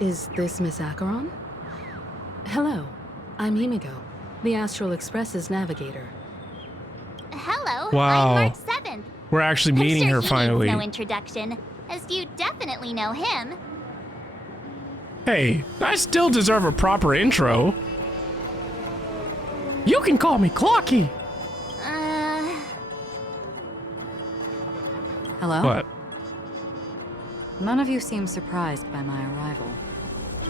Is this Miss Acheron? Hello, I'm Himeko, the Astral Express's navigator. Hello, Wow. I'm March 7th. We're actually meeting I'm sure her he finally. needs no introduction, as you definitely know him. Hey, I still deserve a proper intro. You can call me Clocky. Hello? What? None of you seem surprised by my arrival.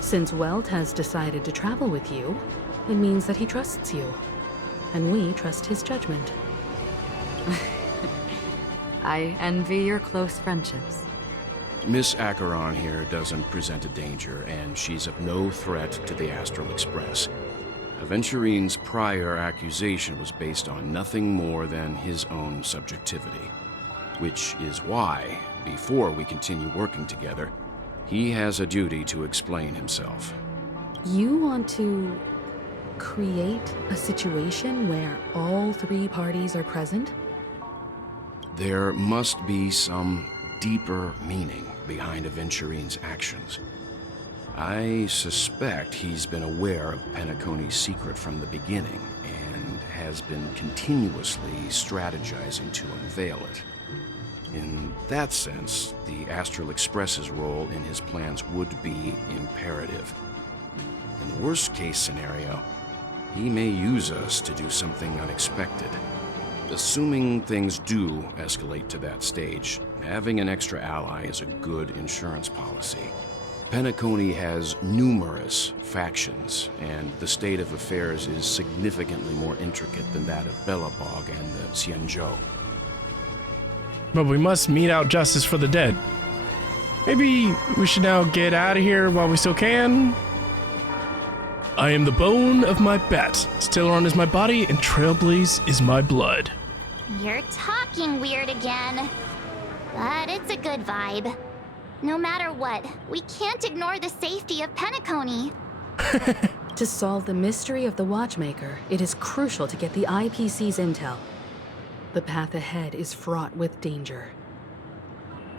Since Welt has decided to travel with you, it means that he trusts you. And we trust his judgment. I envy your close friendships. Miss Acheron here doesn't present a danger, and she's of no threat to the Astral Express. Aventurine's prior accusation was based on nothing more than his own subjectivity. Which is why, before we continue working together, he has a duty to explain himself. You want to create a situation where all three parties are present? There must be some deeper meaning behind Aventurine's actions. I suspect he's been aware of Penacony's secret from the beginning and has been continuously strategizing to unveil it. In that sense, the Astral Express's role in his plans would be imperative. In the worst-case scenario, he may use us to do something unexpected. Assuming things do escalate to that stage, having an extra ally is a good insurance policy. Penacony has numerous factions, and the state of affairs is significantly more intricate than that of Bellabog and the Xianzhou. But we must mete out justice for the dead. Maybe we should now get out of here while we still can? I am the bone of my bat. Stellaron is my body, and Trailblaze is my blood. You're talking weird again. But it's a good vibe. No matter what, we can't ignore the safety of Penacony. To solve the mystery of the Watchmaker, it is crucial to get the IPC's intel. The path ahead is fraught with danger.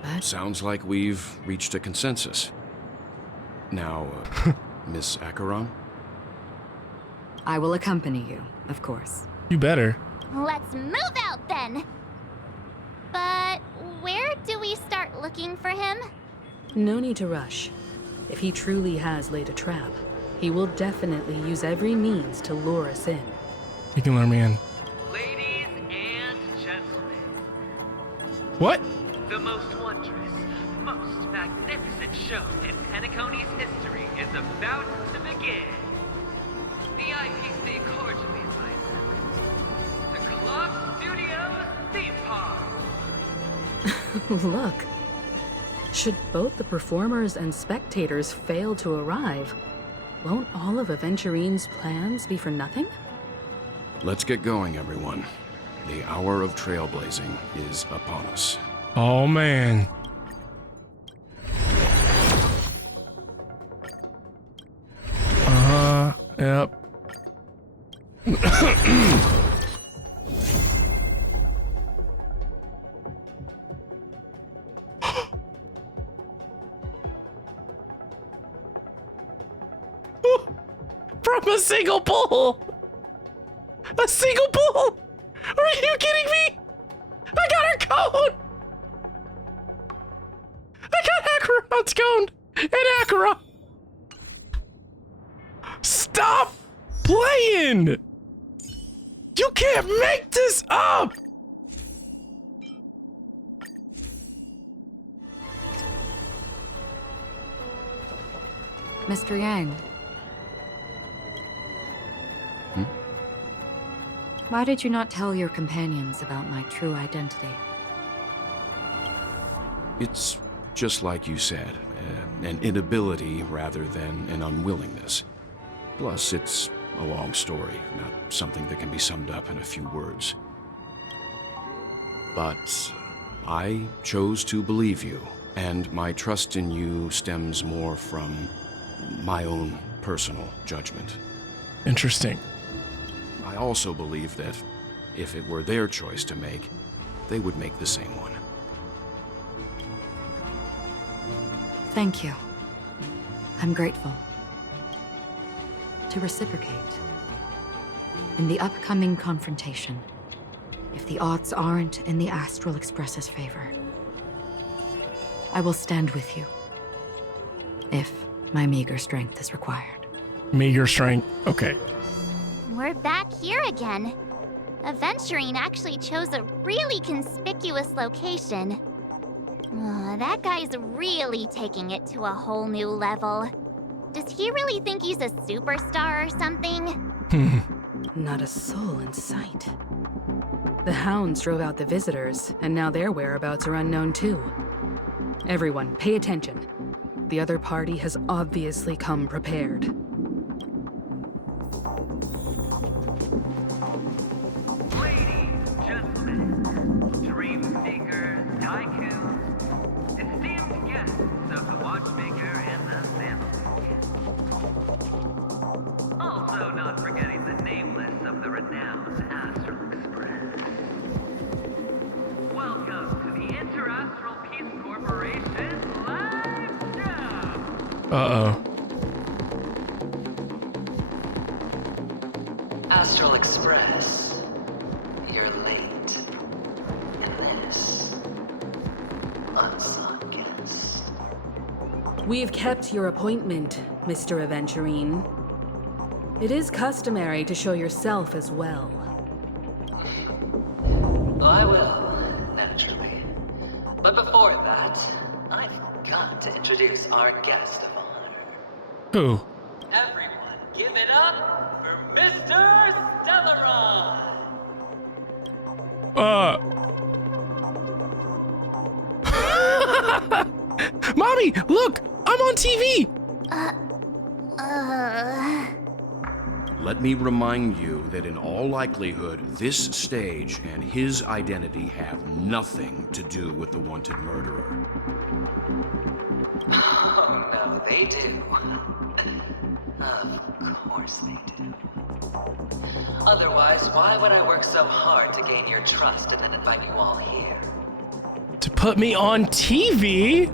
But Sounds like we've reached a consensus. Now, Miss Acheron? I will accompany you, of course. You better. Let's move out then! But where do we start looking for him? no need to rush. If he truly has laid a trap, he will definitely use every means to lure us in. You can lure me in. Ladies and gentlemen, What? the most wondrous, most magnificent show in Penacony's history is about to begin. The IPC cordially invites everyone to Club Studios Theme Park. Look. Should both the performers and spectators fail to arrive, won't all of Aventurine's plans be for nothing? Let's get going, everyone. The hour of trailblazing is upon us. Oh, man. Yep. From a single pull! A single pull! Are you kidding me? I got her cone! I got Acheron's cone! And Acheron! Stop playing! You can't make this up! Mr. Yang. Why did you not tell your companions about my true identity? It's just like you said, an inability rather than an unwillingness. Plus, it's a long story, not something that can be summed up in a few words. But I chose to believe you, and my trust in you stems more from my own personal judgment. Interesting. I also believe that if it were their choice to make, they would make the same one. Thank you. I'm grateful. To reciprocate. In the upcoming confrontation, if the odds aren't in the Astral Express's favor, I will stand with you. If my meager strength is required. Meager strength. Okay. We're back here again. Aventurine actually chose a really conspicuous location. That guy's really taking it to a whole new level. Does he really think he's a superstar or something? Not a soul in sight. The hounds drove out the visitors, and now their whereabouts are unknown too. Everyone, pay attention. The other party has obviously come prepared. Ladies, gentlemen, dream seekers, tycoons, esteemed guests of the Watchmaker and the family. Also not forgetting the nameless of the renowned Astral Express. Welcome to the Interastral Peace Corporation live show! Uh-oh. Astral Express, you're late. In this, unsought guest. We've kept your appointment, Mr. Aventurine. It is customary to show yourself as well. I will, naturally. But before that, I've got to introduce our guest of honor. Who? Everyone, give it up for Mr. Stellaron! Mommy, look! I'm on TV! Let me remind you that in all likelihood, this stage and his identity have nothing to do with the wanted murderer. Oh no, they do. Of course they do. Otherwise, why would I work so hard to gain your trust and then invite you all here? To put me on TV?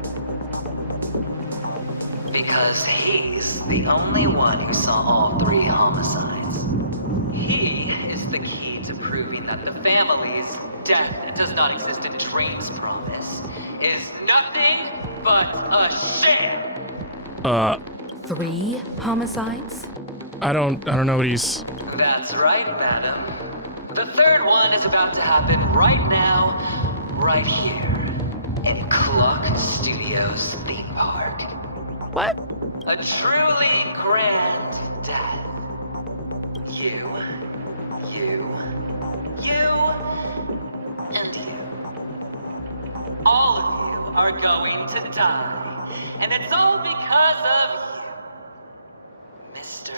Because he's the only one who saw all 3 homicides. He is the key to proving that the family's death does not exist in Dream's promise is nothing but a sham. 3 homicides? I don't know what he's... That's right, madam. The 3rd one is about to happen right now, right here, in Clock Studios theme park. What? A truly grand death. You, and you. All of you are going to die. And it's all because of you, Mr.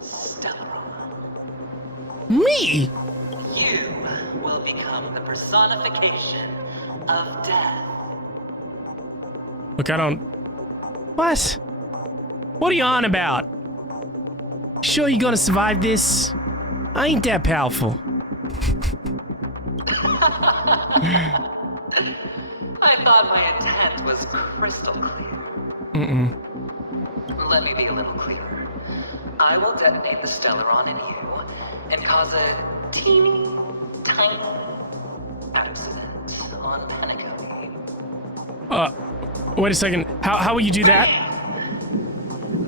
Stellaron. Me? You will become the personification of death. Look, I don't... What? What are you on about? Sure you're gonna survive this? I ain't that powerful. I thought my intent was crystal clear. Let me be a little clearer. I will detonate the Stellaron in you and cause a teeny, tiny accident on Penacony. Wait a second. How will you do that?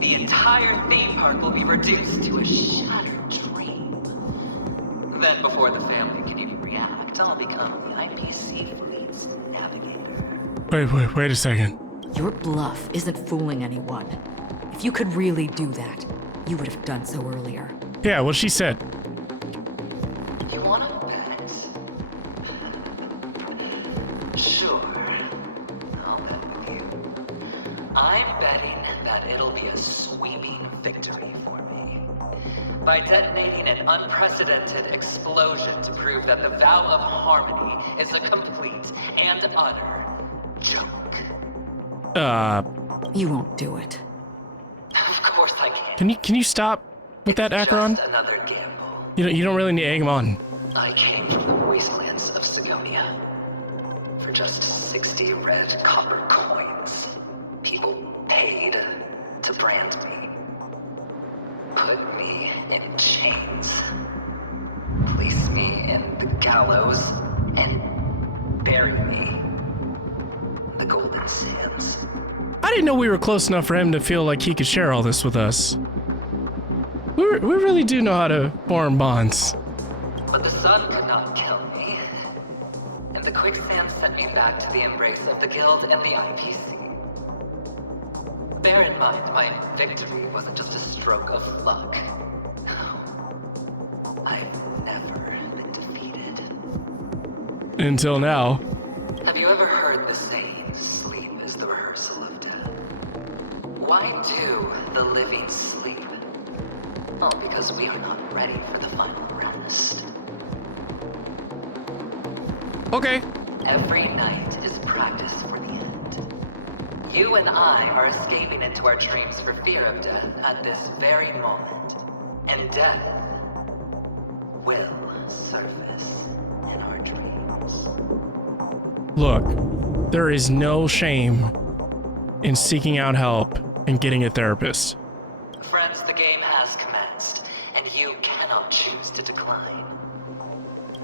The entire theme park will be reduced to a shattered dream. Then, before the family can even react, I'll become the IPC fleet's navigator. Wait a second. Your bluff isn't fooling anyone. If you could really do that, you would have done so earlier. Yeah, what she said. You wanna bet? Sure. I'll bet with you. I'm betting that it'll be a sweeping victory for me. By detonating an unprecedented explosion to prove that the vow of harmony is a complete and utter joke. You won't do it. Of course I can. Can you stop with that, Acheron? Just another gamble. You don't really need to egg him on. I came from the wastelands of Sigonia. For just 60 red copper coins, people paid to brand me. Put me in chains. Place me in the gallows and bury me in the golden sands. I didn't know we were close enough for him to feel like he could share all this with us. We really do know how to form bonds. But the sun could not kill me, and the quicksand sent me back to the embrace of the Guild and the IPC. Bear in mind, my victory wasn't just a stroke of luck. I've never been defeated. Until now. Have you ever heard the saying, sleep is the rehearsal of death? Why do the living sleep? Oh, because we are not ready for the final rest. Okay. Every night is practice for the end. You and I are escaping into our dreams for fear of death at this very moment. And death will surface in our dreams. Look, there is no shame in seeking out help and getting a therapist. Friends, the game has commenced, and you cannot choose to decline.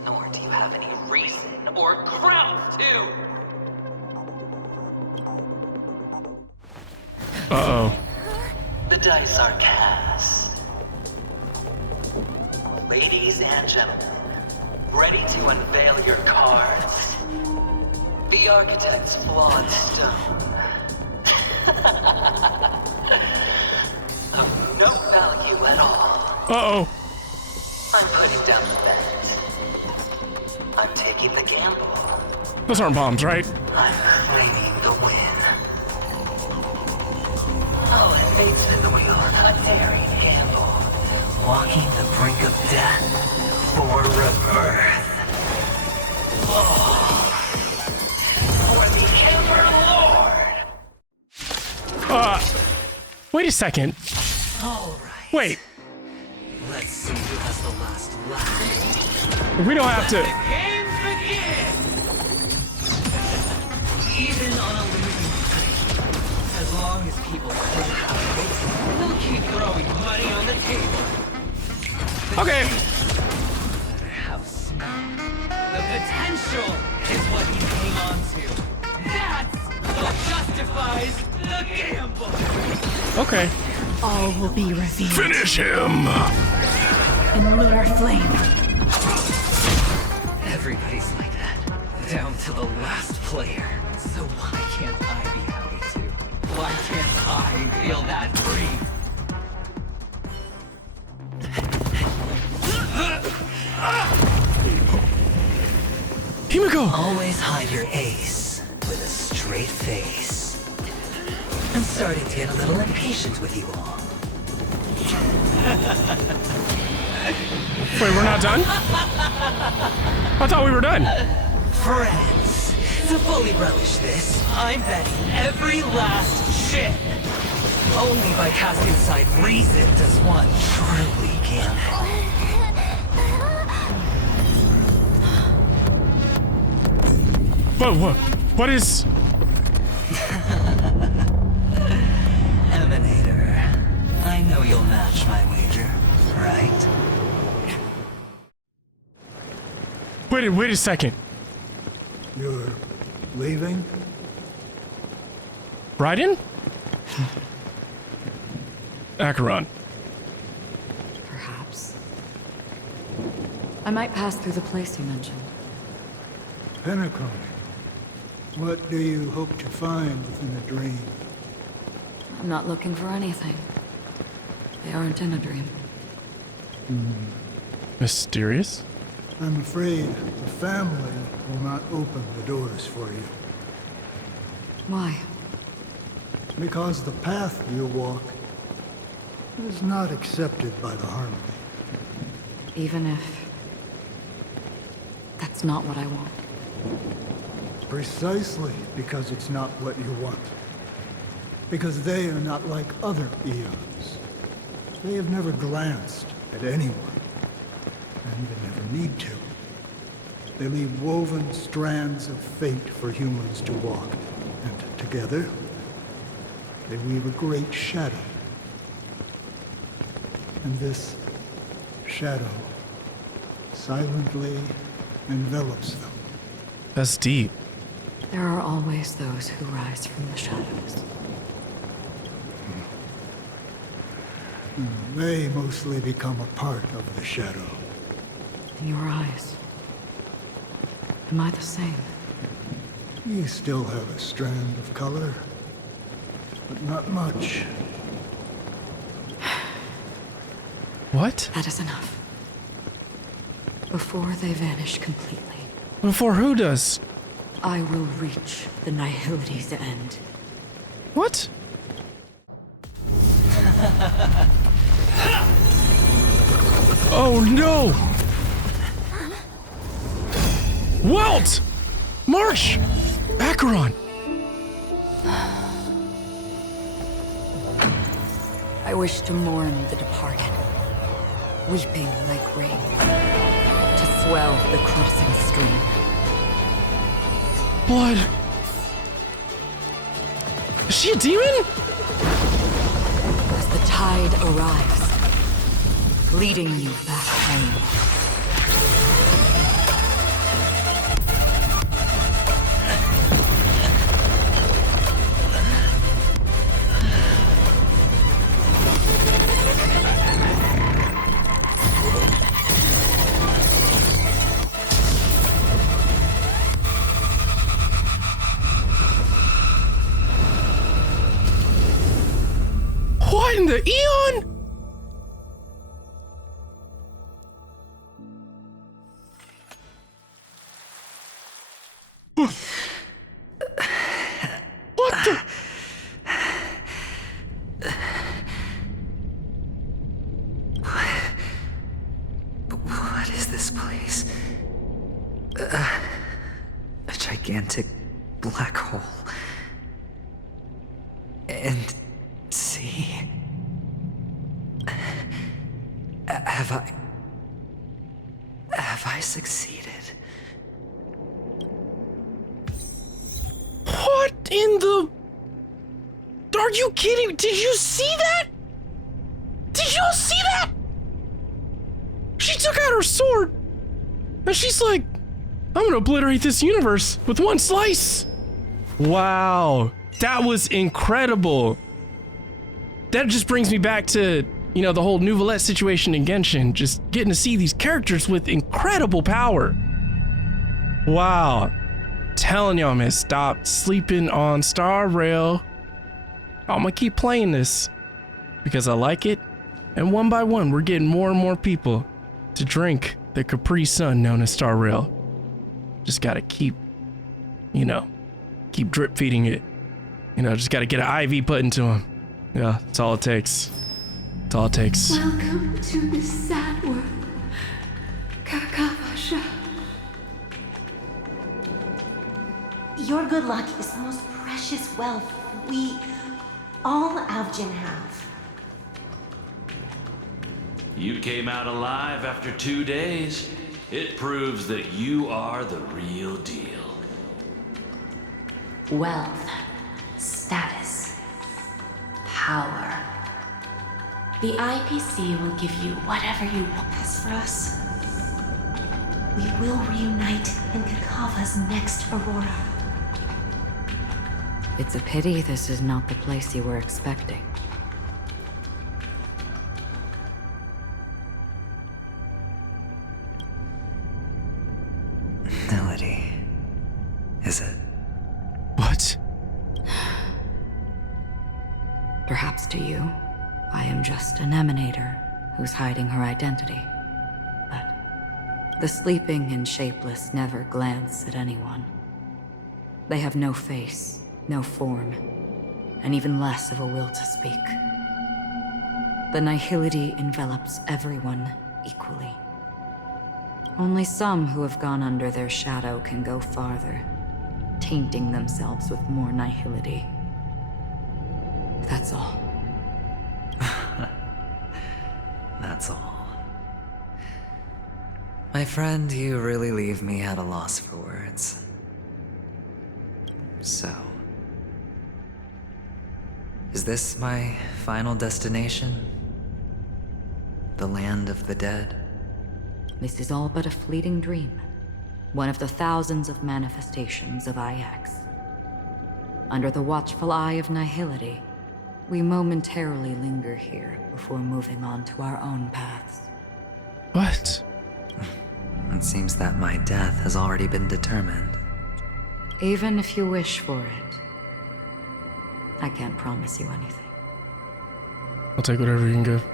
Nor do you have any reason or grounds to. Uh-oh. The dice are cast. Ladies and gentlemen, ready to unveil your cards? The architect's flawed stone. Of no value at all. Uh-oh. I'm putting down the bet. I'm taking the gamble. Those aren't bombs, right? I'm claiming the win. Oh, and fate spin the wheel. A daring gamble. Walking the brink of death for rebirth. Oh. For the Emperor Lord! Wait a second. All right. Wait. Let's see who has the last laugh. We don't have to. Games begin! Even on a losing streak, as long as people still have hope, we'll keep throwing money on the table. Okay. House. The potential is what you hang on to. That's what justifies the gamble. Okay. All will be revealed Finish him. in lunar flame. Everybody's like that, down to the last player. So why can't I be happy too? Why can't I feel that free? Himeko. Always hide your ace with a straight face. I'm starting to get a little impatient with you all. Wait, we're not done? I thought we were done. Friends, to fully relish this, I'm betting every last chip. Only by casting aside reason does one truly gamble. Whoa. What is... Emanator, I know you'll match my wager, right? Wait a second. You're leaving? Raiden? Acheron. Perhaps. I might pass through the place you mentioned. Penacony. What do you hope to find within a dream? I'm not looking for anything. They aren't in a dream. Mysterious? I'm afraid the family will not open the doors for you. Why? Because the path you walk is not accepted by the Harmony. Even if... that's not what I want. Precisely because it's not what you want. Because they are not like other eons. They have never glanced at anyone. And they never need to. They leave woven strands of fate for humans to walk. And together, they weave a great shadow And this shadow silently envelops them. That's deep. There are always those who rise from the shadows. They mostly become a part of the shadow. In your eyes, am I the same? You still have a strand of color, but not much. What? That is enough. Before they vanish completely, Before who does? I will reach the Nihility's end. What? Oh no! Welt! March! Acheron! I wish to mourn the departed, weeping like rain, to swell the crossing stream. Blood! Is she a demon? As the tide arrives, leading you back home. What in the eon? What the? What is this place? A gigantic black hole. And see. Have I succeeded? What in the? Are you kidding? Did you see that? Did you see that? She took out her sword, and she's like, I'm gonna obliterate this universe with one slice. Wow, that was incredible. That just brings me back to, you know, the whole Nouvellette situation in Genshin, just getting to see these characters with incredible power. Wow. Telling y'all, man, stop sleeping on Star Rail. I'm gonna keep playing this because I like it. And one by one, we're getting more and more people to drink the Capri Sun known as Star Rail. Just gotta keep, you know, keep drip feeding it. You know, just gotta get an IV put into them. Yeah, that's all it takes. That's all it takes. Welcome to this sad world, Kakavasha. Your good luck is the most precious wealth we, all Avgin, have. You came out alive after 2 days. It proves that you are the real deal. Wealth, status, power. The IPC will give you whatever you want. As for us, we will reunite in Kakava's next Aurora. It's a pity this is not the place you were expecting. Melody. Is it? What? Perhaps to you, I am just an emanator who's hiding her identity. But the sleeping and shapeless never glance at anyone. They have no face, no form, and even less of a will to speak. The nihility envelops everyone equally. Only some who have gone under their shadow can go farther, tainting themselves with more nihility. That's all. That's all. My friend, you really leave me at a loss for words. So, is this my final destination? the land of the dead? This is all but a fleeting dream. One of the thousands of manifestations of IX. Under the watchful eye of nihility, we momentarily linger here before moving on to our own paths. What? It seems that my death has already been determined. Even if you wish for it, I can't promise you anything. I'll take whatever you can give.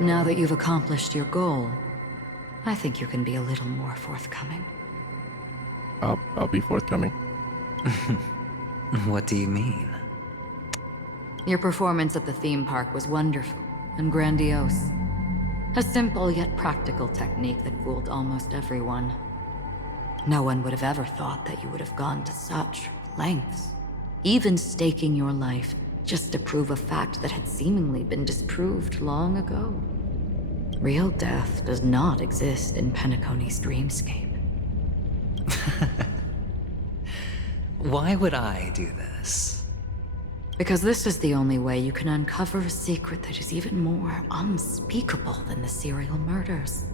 Now that you've accomplished your goal, I think you can be a little more forthcoming. I'll be forthcoming. What do you mean? Your performance at the theme park was wonderful and grandiose. A simple yet practical technique that fooled almost everyone. No one would have ever thought that you would have gone to such lengths, even staking your life just to prove a fact that had seemingly been disproved long ago. Real death does not exist in Penacony's dreamscape. Why would I do this? Because this is the only way you can uncover a secret that is even more unspeakable than the serial murders.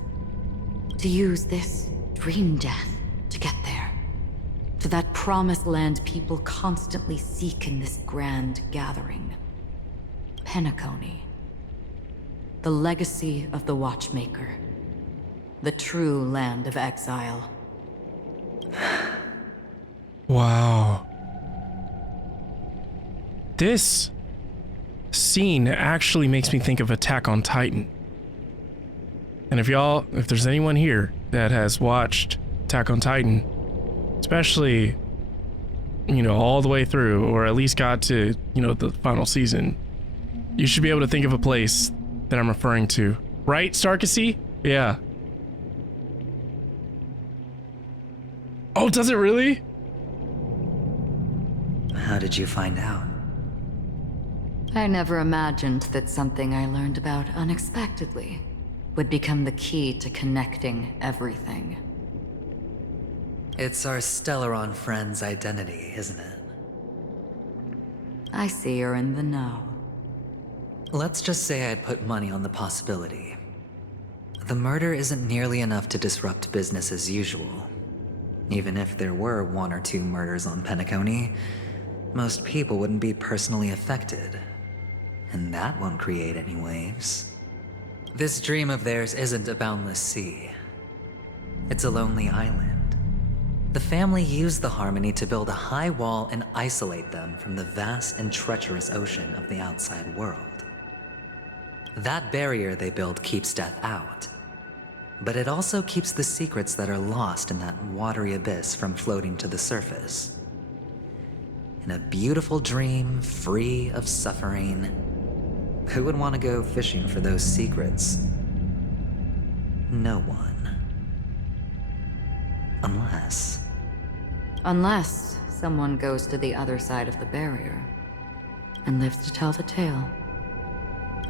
To use this dream death to get there. To that promised land people constantly seek in this grand gathering. Penacony. The legacy of the Watchmaker. The true land of exile. Wow. This scene actually makes me think of Attack on Titan. And if there's anyone here that has watched Attack on Titan, especially, all the way through, or at least got to, the final season, you should be able to think of a place that I'm referring to. Right, Starkissy? Yeah. Oh, does it really? How did you find out? I never imagined that something I learned about unexpectedly would become the key to connecting everything. It's our Stellaron friend's identity, isn't it? I see you're in the know. Let's just say I'd put money on the possibility. The murder isn't nearly enough to disrupt business as usual. Even if there were 1 or 2 murders on Penacony, most people wouldn't be personally affected. And that won't create any waves. This dream of theirs isn't a boundless sea. It's a lonely island. The family used the Harmony to build a high wall and isolate them from the vast and treacherous ocean of the outside world. That barrier they build keeps death out. But it also keeps the secrets that are lost in that watery abyss from floating to the surface. In a beautiful dream, free of suffering, who would want to go fishing for those secrets? No one. Unless someone goes to the other side of the barrier and lives to tell the tale.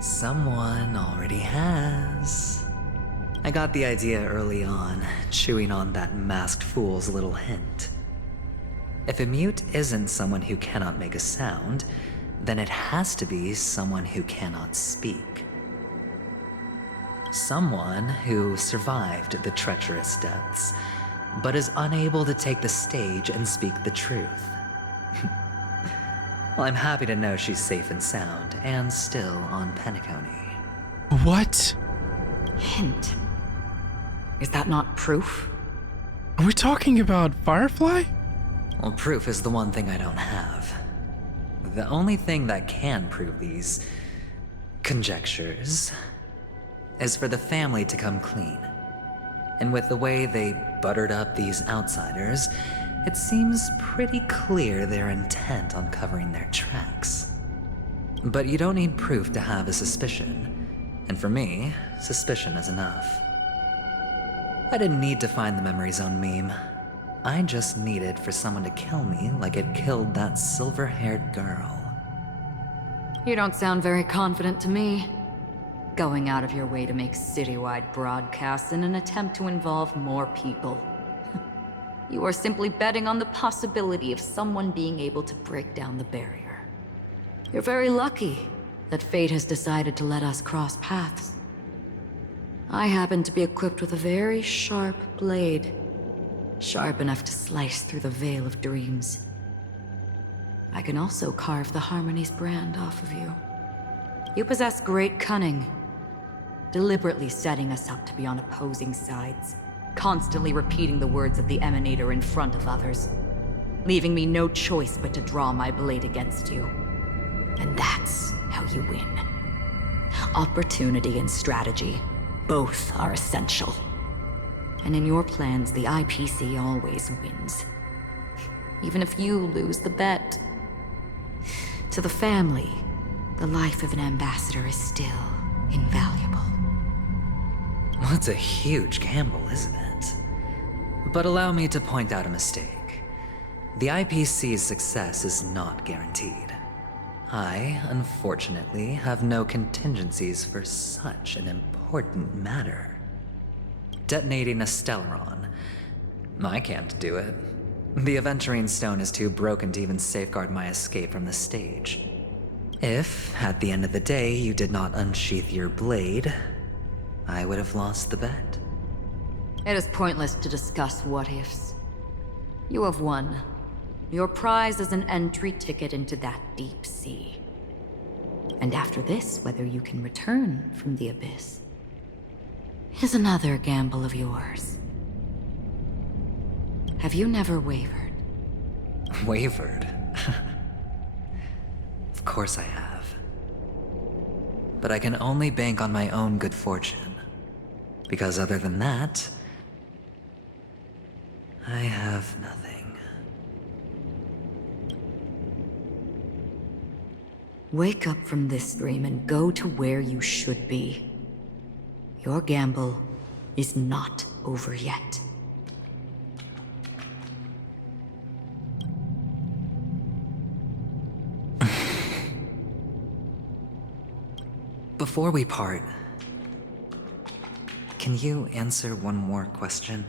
Someone already has. I got the idea early on, chewing on that masked fool's little hint. If a mute isn't someone who cannot make a sound, then it has to be someone who cannot speak. Someone who survived the treacherous depths, but is unable to take the stage and speak the truth. Well, I'm happy to know she's safe and sound, and still on Penacony. What? Hint. Is that not proof? Are we talking about Firefly? Well, proof is the one thing I don't have. The only thing that can prove these conjectures is for the family to come clean. And with the way they buttered up these outsiders, it seems pretty clear they're intent on covering their tracks. But you don't need proof to have a suspicion. And for me, suspicion is enough. I didn't need to find the memory zone meme. I just needed for someone to kill me like it killed that silver-haired girl. You don't sound very confident to me. Going out of your way to make citywide broadcasts in an attempt to involve more people. You are simply betting on the possibility of someone being able to break down the barrier. You're very lucky that fate has decided to let us cross paths. I happen to be equipped with a very sharp blade. Sharp enough to slice through the veil of dreams. I can also carve the Harmony's brand off of you. You possess great cunning, deliberately setting us up to be on opposing sides, constantly repeating the words of the Emanator in front of others, leaving me no choice but to draw my blade against you. And that's how you win. Opportunity and strategy, both are essential. And in your plans, the IPC always wins. Even if you lose the bet. To the family, the life of an ambassador is still invaluable. Well, that's a huge gamble, isn't it? But allow me to point out a mistake. The IPC's success is not guaranteed. I, unfortunately, have no contingencies for such an important matter. Detonating a Stellaron. I can't do it. The Aventurine stone is too broken to even safeguard my escape from the stage. If, at the end of the day, you did not unsheath your blade, I would have lost the bet. It is pointless to discuss what-ifs. You have won. Your prize is an entry ticket into that deep sea. And after this, whether you can return from the abyss is another gamble of yours. Have you never wavered? Wavered? Of course I have. But I can only bank on my own good fortune. Because other than that, I have nothing. Wake up from this dream and go to where you should be. Your gamble is not over yet. Before we part, can you answer one more question?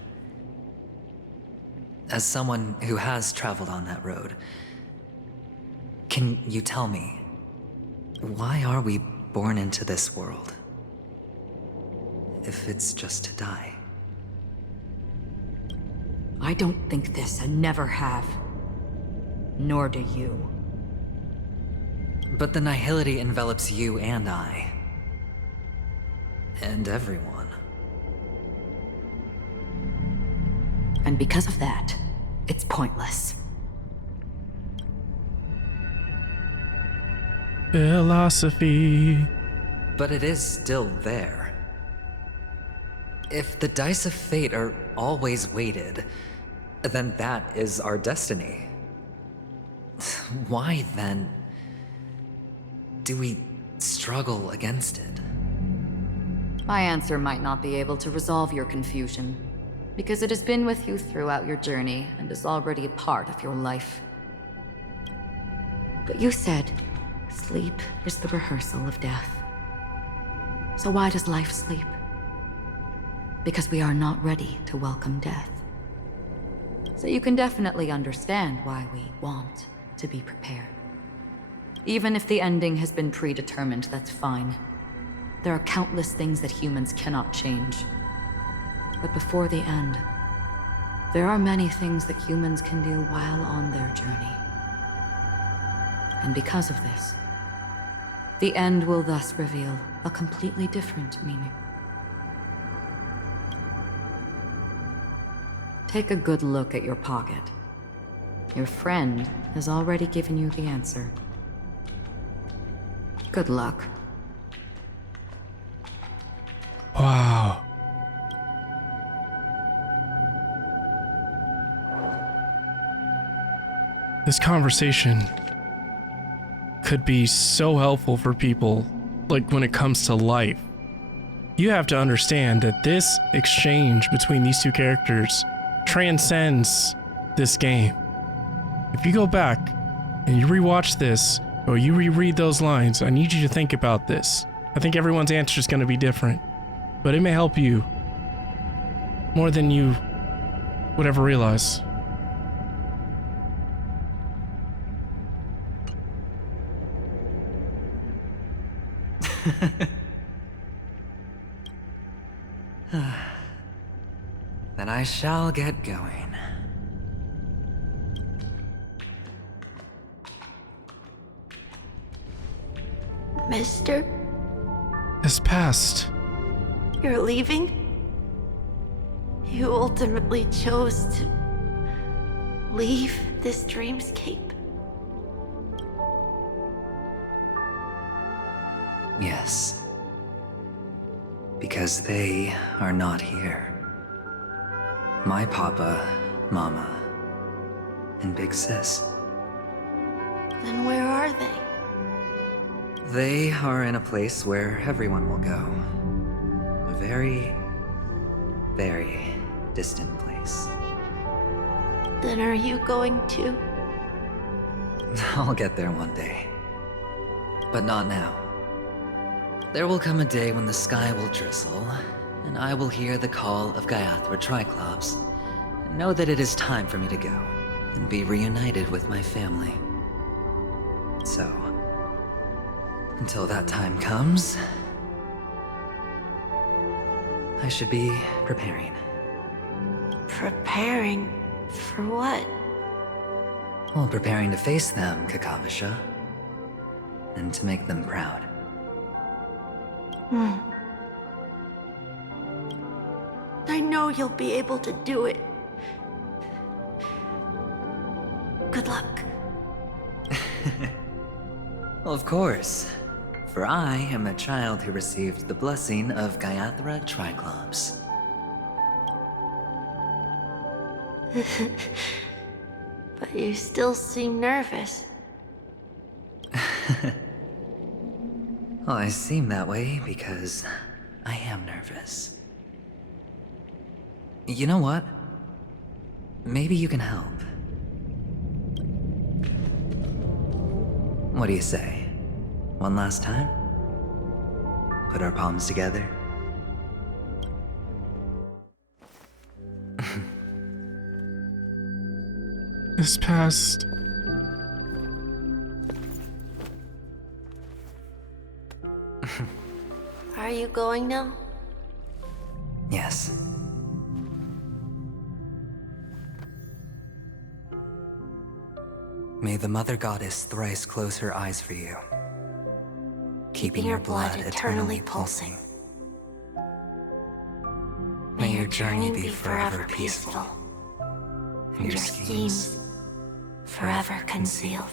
As someone who has traveled on that road, can you tell me, why are we born into this world? If it's just to die. I don't think this and never have. Nor do you. But the nihility envelops you and I. And everyone. And because of that, it's pointless. Philosophy. But it is still there. If the dice of fate are always weighted, then that is our destiny. Why, then, do we struggle against it? My answer might not be able to resolve your confusion, because it has been with you throughout your journey and is already a part of your life. But you said, sleep is the rehearsal of death. So why does life sleep? Because we are not ready to welcome death. So you can definitely understand why we want to be prepared. Even if the ending has been predetermined, that's fine. There are countless things that humans cannot change. But before the end, there are many things that humans can do while on their journey. And because of this, the end will thus reveal a completely different meaning. Take a good look at your pocket. Your friend has already given you the answer. Good luck. Wow. This conversation could be so helpful for people, like when it comes to life. You have to understand that this exchange between these two characters transcends this game. If you go back and you rewatch this, or you reread those lines, I need you to think about this. I think everyone's answer is going to be different, but it may help you more than you would ever realize. Then I shall get going. Mister, Has passed. you're leaving? You ultimately chose to leave this dreamscape. Yes. Because they are not here. My papa, mama, and big sis. Then where are they? They are in a place where everyone will go. A very, very distant place. Then are you going to? I'll get there one day. But not now. There will come a day when the sky will drizzle, and I will hear the call of Gallagher Triclops, and know that it is time for me to go, and be reunited with my family. So, until that time comes, I should be preparing. Preparing for what? Well, preparing to face them, Kakavasha, and to make them proud. I know you'll be able to do it. Good luck. Well, of course. For I am the child who received the blessing of Gallagher Triclops. But you still seem nervous. Well, I seem that way because I am nervous. You know what? Maybe you can help. What do you say? One last time? Put our palms together? Has passed. Are you going now? Yes. May the Mother Goddess thrice close her eyes for you, keeping your blood eternally pulsing. May your journey be forever peaceful, and your schemes forever concealed.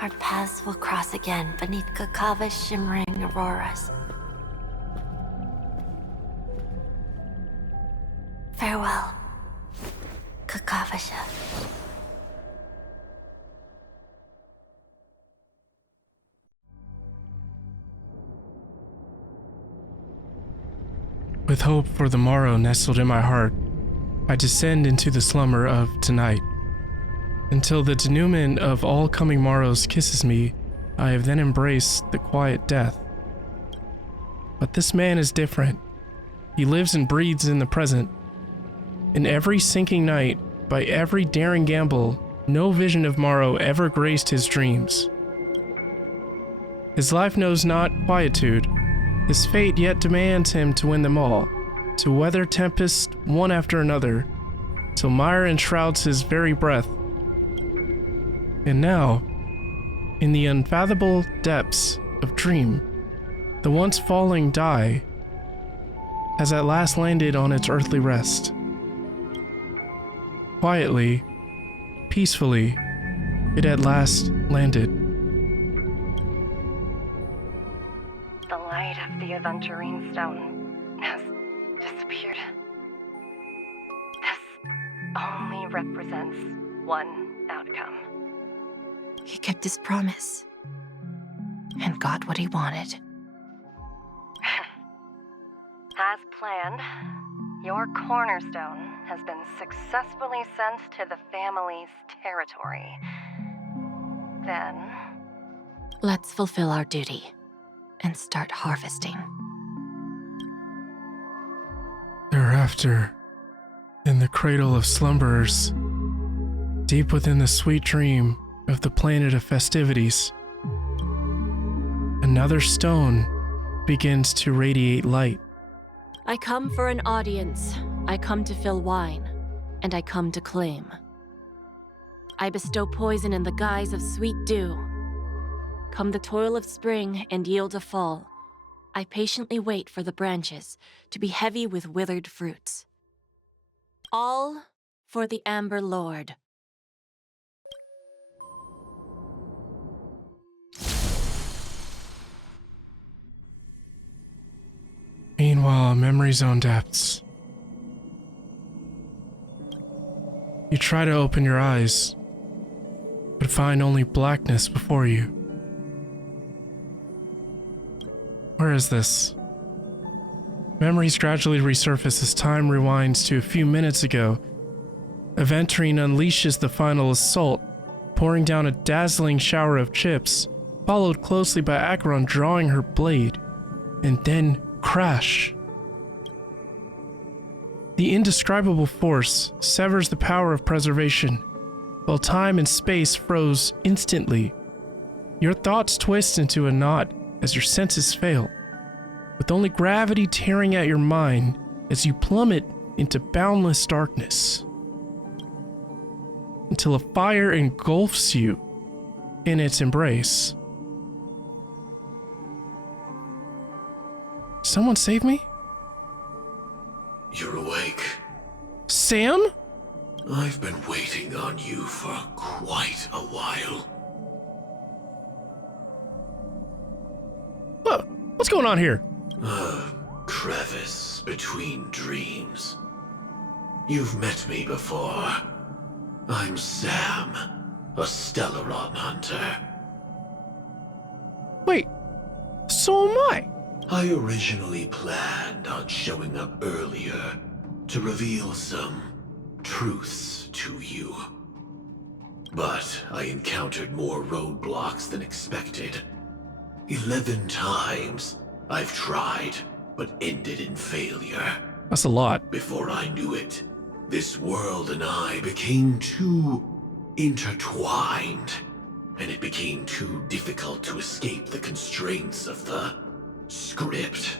Our paths will cross again beneath Kakavasha's shimmering auroras. Farewell, Kakavasha. With hope for the morrow nestled in my heart, I descend into the slumber of tonight. Until the denouement of all coming morrows kisses me, I have then embraced the quiet death. But this man is different. He lives and breathes in the present. In every sinking night, by every daring gamble, no vision of morrow ever graced his dreams. His life knows not quietude. His fate yet demands him to win them all, to weather tempest one after another, till mire enshrouds his very breath. And now, in the unfathomable depths of dream, the once falling die has at last landed on its earthly rest. Quietly, peacefully, it at last landed. The light of the Aventurine stone has disappeared. This only represents one outcome. He kept his promise and got what he wanted. As planned, your cornerstone has been successfully sent to the family's territory. Then, Let's fulfill our duty and start harvesting. Thereafter, in the cradle of slumberers, deep within the sweet dream of the planet of festivities, another stone begins to radiate light. I come for an audience. I come to fill wine. And I come to claim. I bestow poison in the guise of sweet dew. Come the toil of spring and yield a fall. I patiently wait for the branches to be heavy with withered fruits. All for the Amber Lord. Meanwhile, memory zone depths. You try to open your eyes, but find only blackness before you. Where is this? Memories gradually resurface as time rewinds to a few minutes ago. Aventurine unleashes the final assault, pouring down a dazzling shower of chips, followed closely by Acheron drawing her blade, and then crash. The indescribable force severs the power of preservation, while time and space froze instantly. Your thoughts twist into a knot as your senses fail, with only gravity tearing at your mind as you plummet into boundless darkness, until a fire engulfs you in its embrace. Someone save me? You're awake. Sam? I've been waiting on you for quite a while. What's going on here? A crevice between dreams. You've met me before. I'm Sam, a Stellaron hunter. Wait, so am I. I originally planned on showing up earlier to reveal some truths to you. But I encountered more roadblocks than expected. 11 times I've tried, but ended in failure. That's a lot. Before I knew it, this world and I became too intertwined, and it became too difficult to escape the constraints of the script.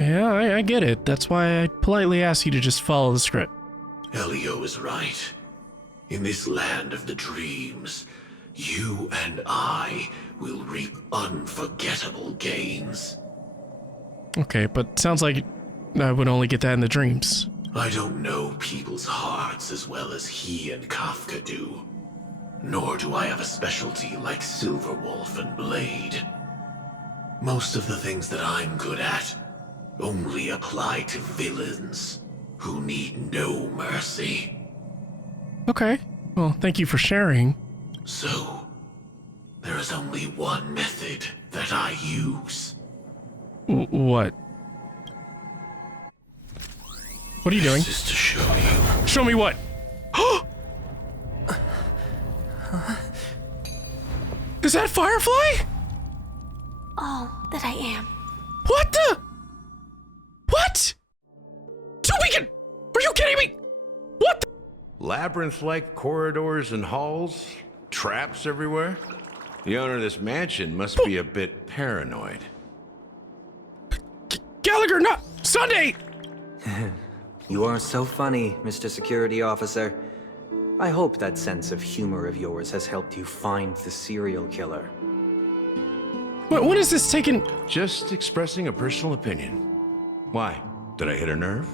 Yeah, I get it. That's why I politely asked you to just follow the script. Elio is right. In this land of the dreams, you and I will reap unforgettable gains. Okay, but sounds like I would only get that in the dreams. I don't know people's hearts as well as he and Kafka do. Nor do I have a specialty like Silverwolf and Blade. Most of the things that I'm good at only apply to villains who need no mercy. Okay, well, thank you for sharing. So, there is only one method that I use. What? What are you doing? This is to show you. Show me what? Is that Firefly? All that I am. What the? What? 2 weekend? Are you kidding me? What the? Labyrinth-like corridors and halls? Traps everywhere? The owner of this mansion must be a bit paranoid. Gallagher, not Sunday! You are so funny, Mr. Security Officer. I hope that sense of humor of yours has helped you find the serial killer. What is this taking? Just expressing a personal opinion. Why? Did I hit a nerve?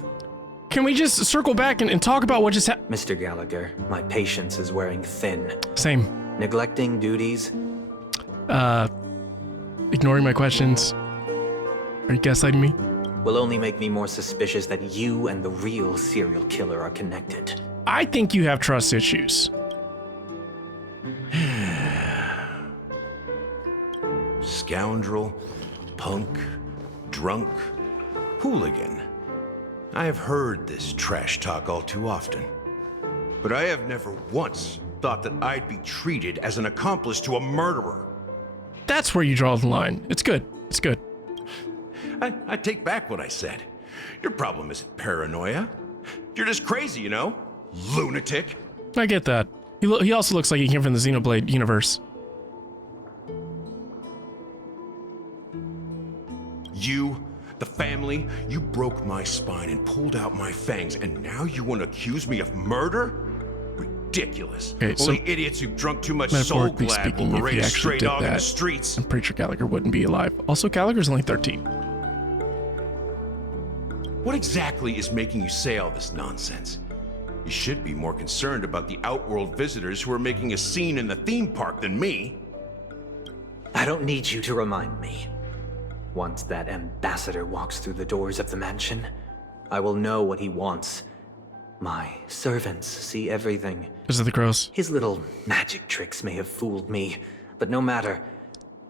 Can we just circle back and talk about what just happened? Mr. Gallagher, my patience is wearing thin. Same. Neglecting duties? Ignoring my questions. Are you gaslighting me? Will only make me more suspicious that you and the real serial killer are connected. I think you have trust issues. Scoundrel, punk, drunk, hooligan. I have heard this trash talk all too often. But I have never once thought that I'd be treated as an accomplice to a murderer. That's where you draw the line. It's good. It's good. I take back what I said. Your problem isn't paranoia. You're just crazy, you know? Lunatic. I get that. He also looks like he came from the Xenoblade universe. You The family? You broke my spine and pulled out my fangs, and now you want to accuse me of murder? Ridiculous. Okay, so only idiots who've drunk too much soul metaphorically glad will speaking, if parade he a actually stray did dog in the that, streets. I'm pretty sure Gallagher wouldn't be alive. Also, Gallagher's only 13. What exactly is making you say all this nonsense? You should be more concerned about the outworld visitors who are making a scene in the theme park than me. I don't need you to remind me. Once that ambassador walks through the doors of the mansion, I will know what he wants. My servants see everything. Because of the crows. His little magic tricks may have fooled me, but no matter.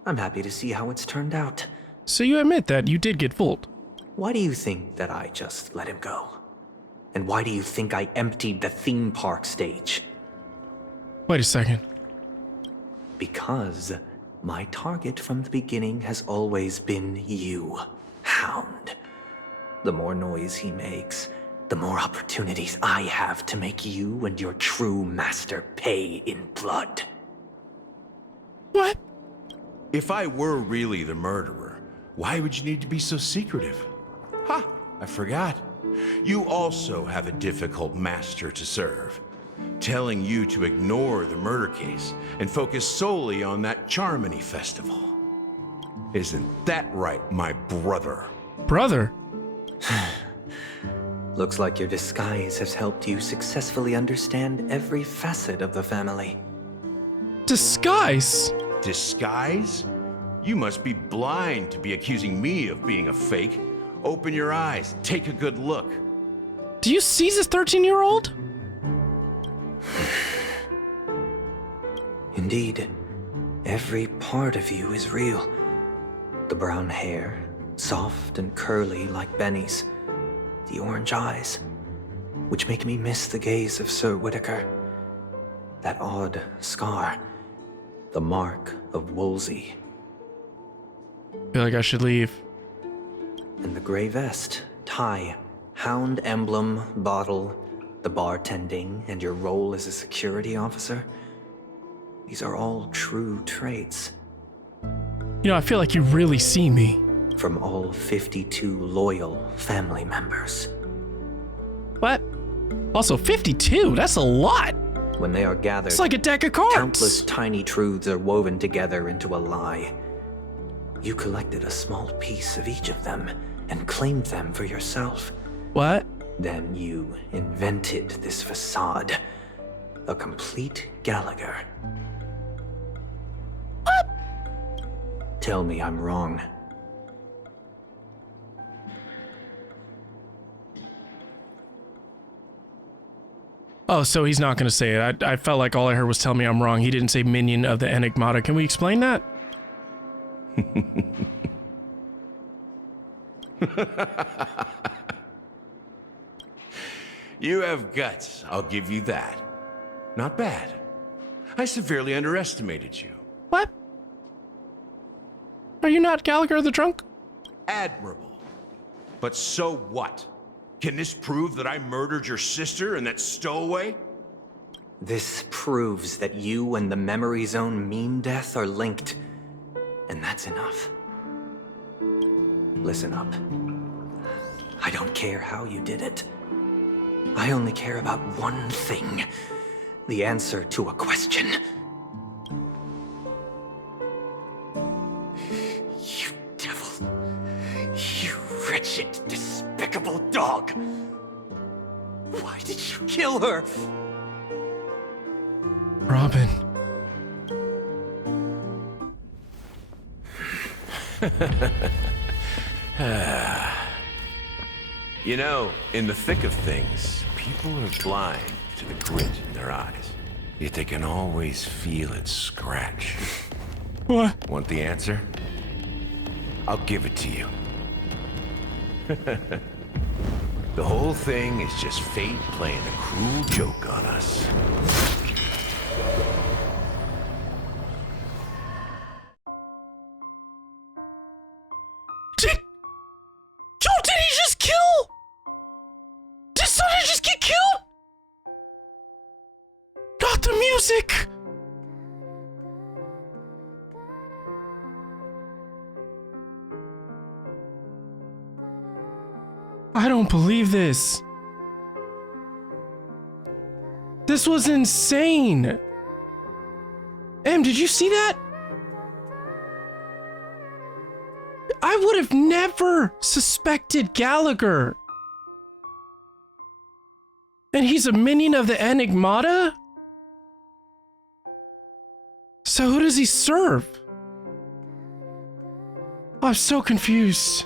I'm happy to see how it's turned out. So you admit that you did get fooled. Why do you think that I just let him go? And why do you think I emptied the theme park stage? Wait a second. Because my target from the beginning has always been you, Hound. The more noise he makes, the more opportunities I have to make you and your true master pay in blood. What? If I were really the murderer, why would you need to be so secretive? Ha! I forgot. You also have a difficult master to serve, telling you to ignore the murder case and focus solely on that Charmony festival. Isn't that right, my brother? Brother? Looks like your disguise has helped you successfully understand every facet of the family. Disguise? Disguise? You must be blind to be accusing me of being a fake. Open your eyes, take a good look. Do you see this 13-year-old? Indeed, every part of you is real. The brown hair, soft and curly like Benny's. The orange eyes, which make me miss the gaze of Sir Whitaker. That odd scar, the mark of Wolsey. Feel like I should leave. And the gray vest, tie, hound emblem, bottle, the bartending, and your role as a security officer. These are all true traits. You know, I feel like you really see me. From all 52 loyal family members. What? Also, 52? That's a lot! When they are gathered, It's like a deck of cards! Countless tiny truths are woven together into a lie. You collected a small piece of each of them and claimed them for yourself. What? Then you invented this facade. A complete Gallagher. What? Tell me I'm wrong. Oh, so he's not going to say it. I felt like all I heard was tell me I'm wrong. He didn't say minion of the enigmata. Can we explain that? You have guts, I'll give you that. Not bad. I severely underestimated you. What? Are you not Gallagher the Drunk? Admirable. But so what? Can this prove that I murdered your sister and that stowaway? This proves that you and the Memory Zone meme death are linked. And that's enough. Listen up. I don't care how you did it. I only care about one thing. The answer to a question. You devil. You wretched, despicable dog. Why did you kill her? Robin. You know, in the thick of things, people are blind to the grit in their eyes. Yet they can always feel it scratch. What? Want the answer? I'll give it to you. The whole thing is just fate playing a cruel joke on us. Did he just kill? Did somebody just get killed? Not the music! I don't believe this. This was insane. Em, did you see that? I would have never suspected Gallagher. And he's a minion of the Enigmata? So who does he serve? Oh, I'm so confused.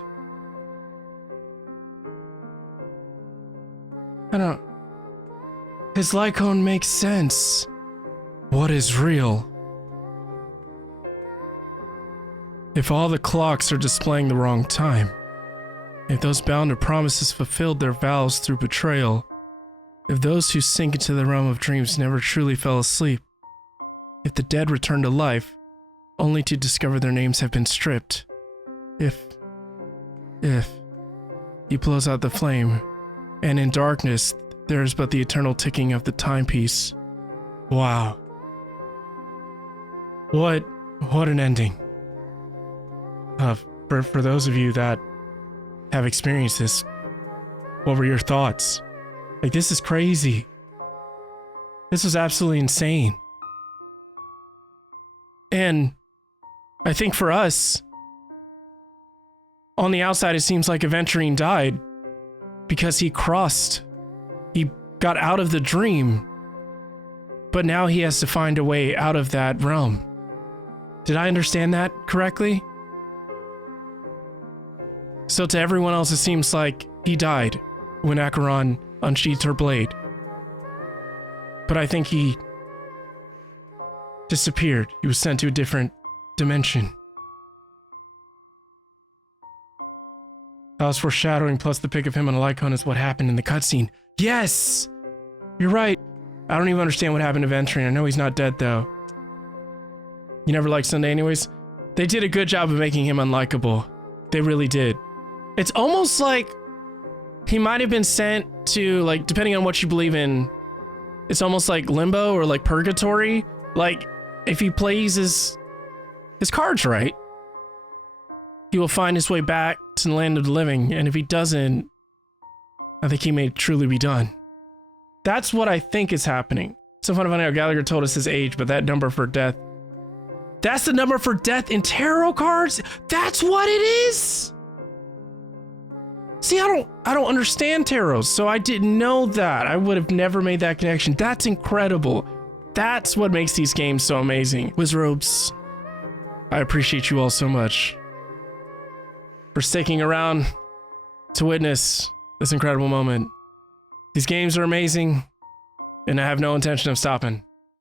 I don't... His Lycone makes sense. What is real? If all the clocks are displaying the wrong time, if those bound to promises fulfilled their vows through betrayal, if those who sink into the realm of dreams never truly fell asleep, if the dead return to life, only to discover their names have been stripped, if he blows out the flame, and in darkness there is but the eternal ticking of the timepiece. Wow. What an ending. For those of you that have experienced this, what were your thoughts? Like, this is crazy. This was absolutely insane. And I think for us, on the outside, it seems like Aventurine died because he got out of the dream, but now he has to find a way out of that realm. Did I understand that correctly? So to everyone else, it seems like he died when Acheron unsheathed her blade. But I think he disappeared. He was sent to a different dimension. That was foreshadowing, plus the pic of him on a Lycone is what happened in the cutscene. Yes! You're right. I don't even understand what happened to Aventurine. I know he's not dead, though. You never liked Sunday anyways? They did a good job of making him unlikable. They really did. It's almost like he might have been sent to, like, depending on what you believe in, it's almost like limbo or like purgatory. Like, if he plays his cards right, he will find his way back to the land of the living, and if he doesn't, I think he may truly be done. That's what I think is happening. It's so funny how Gallagher told us his age, but that number for death, that's the number for death in tarot cards? That's what it is? See, I don't understand tarot, so I didn't know that. I would have never made that connection. That's incredible. That's what makes these games so amazing. Wizzrobes, I appreciate you all so much for sticking around to witness this incredible moment. These games are amazing, and I have no intention of stopping.